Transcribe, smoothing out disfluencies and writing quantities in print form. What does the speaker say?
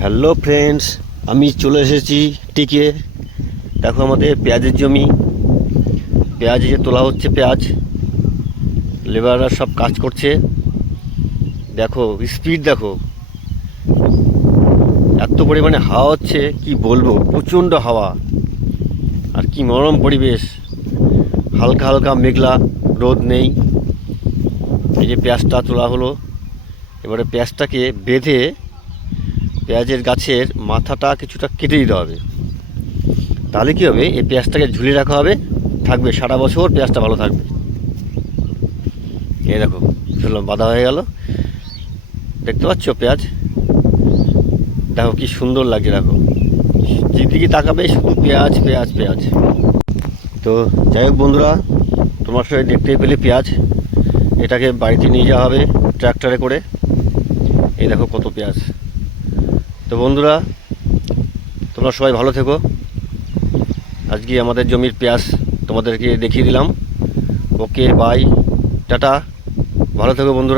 Hello friends, আমি চলে এসেছি টিকে। দেখো আমাদের পেঁয়াজের জমি, পেঁয়াজ যে তোলা হচ্ছে, পেঁয়াজ লেবাররা সব কাজ করছে। দেখো স্পিড, দেখো এত পরিমাণে হাওয়া হচ্ছে কি বলবো, প্রচণ্ড হাওয়া। আর কি মনোরম পরিবেশ, হালকা হালকা মেঘলা, রোদ নেই। এই যে পেঁয়াজটা তোলা হলো, এবারে পেঁয়াজটাকে বেঁধে পেঁয়াজের গাছের মাথাটা কিছুটা কেটে দিতে হবে। তাহলে কী হবে, এই পেঁয়াজটাকে ঝুলিয়ে রাখা হবে, থাকবে সারা বছর, পেঁয়াজটা ভালো থাকবে। এই দেখো ঝুললাম, বাঁধা হয়ে গেল। দেখতে পাচ্ছ পেঁয়াজ, দেখো কি সুন্দর লাগছে। দেখো যেদিকে তাকাবে শুধু পেঁয়াজ পেঁয়াজ পেঁয়াজ। তো যাই হোক বন্ধুরা, তোমার সাথে দেখতেই পেলে পেঁয়াজ, এটাকে বাড়িতে নিয়ে যাওয়া হবে ট্র্যাক্টরে করে। এই দেখো কত পেঁয়াজ। তো বন্ধুরা, তোমরা সবাই ভালো থেকো। আজকে আমাদের জমির পেঁয়াজ তোমাদেরকে দেখিয়ে দিলাম। ওকে বাই, টাটা, ভালো থেকো বন্ধুরা।